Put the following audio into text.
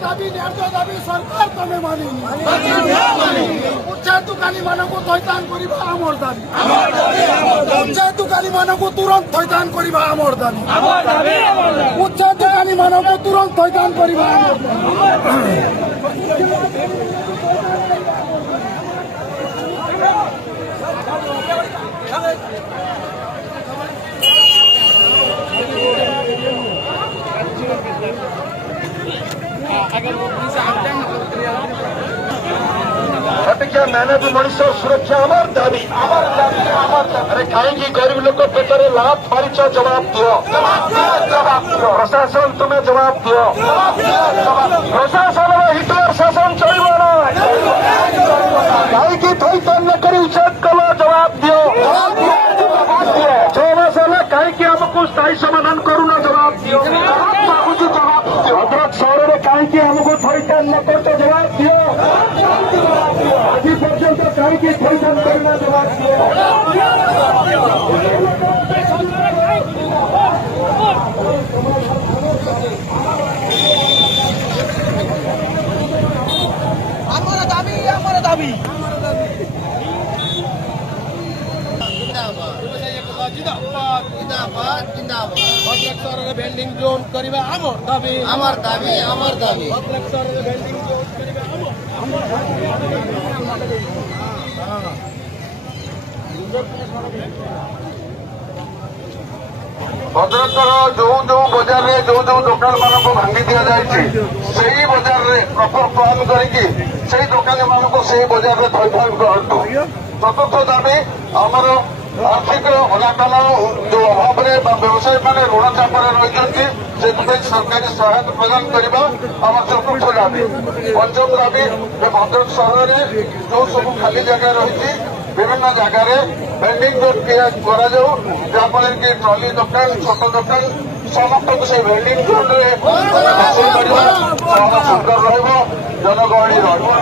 दाबी न्याय दाबी सरकार तमे मानी उच्चा दुकानी मानक थैथान करिबा आमर दाबी उच्चा दुकानी मानक तुरंत थैथान करिबा आमर दाबी उच्चा दुकानी मानक तुरंत थैथान करिबा क्या मैंने भी मनुष्य सुरक्षा अमर दाबी अरे कहीं गरीब लोग पेटरे लाभ मारिच जवाब दियो प्रशासन तुम्हें जवाब दियो प्रशासन हिटलर शासन चलो ना कहीं थैथान न करी उच्चेद कलो जवाब दियो 6 मास है कहीं हमको स्थायी समाधान करू ना जवाब दियो भद्रक शहर में कहीं हमको थैथान न करते जवाब दियो आज पर्यंत कहीं थैथान करना जवाब दियो हमारा दाबी जिंदाबाद जिंदाबाद जिंदाबाद भद्रक शहर भेंडिंग जोन करिबा आमर दाबी भद्रक शहर भेंडिंग जोन करिबा भद्रकर जो बजार में जो दुकान मान को भांगी दि जाए बजार में प्रपर प्लान करके दुकानी मान को बजार में थैथान करतु चतुर्थ दाबी आमर आर्थिक अनाटन जो अभाव व्यवसायी मैंने ऋण चापर रही सरकारी सहायता प्रदान करने आम चतुर्थ दाबी पंचम दाबी भद्रक शहर में जो सब खाली जगह रही विभिन्न जगार वेंडिंग जोन जहाँफल कि ट्रली दुकान छोट दुकान समस्त को से वेंडिंग जोन सुंदर जनगहली रहा।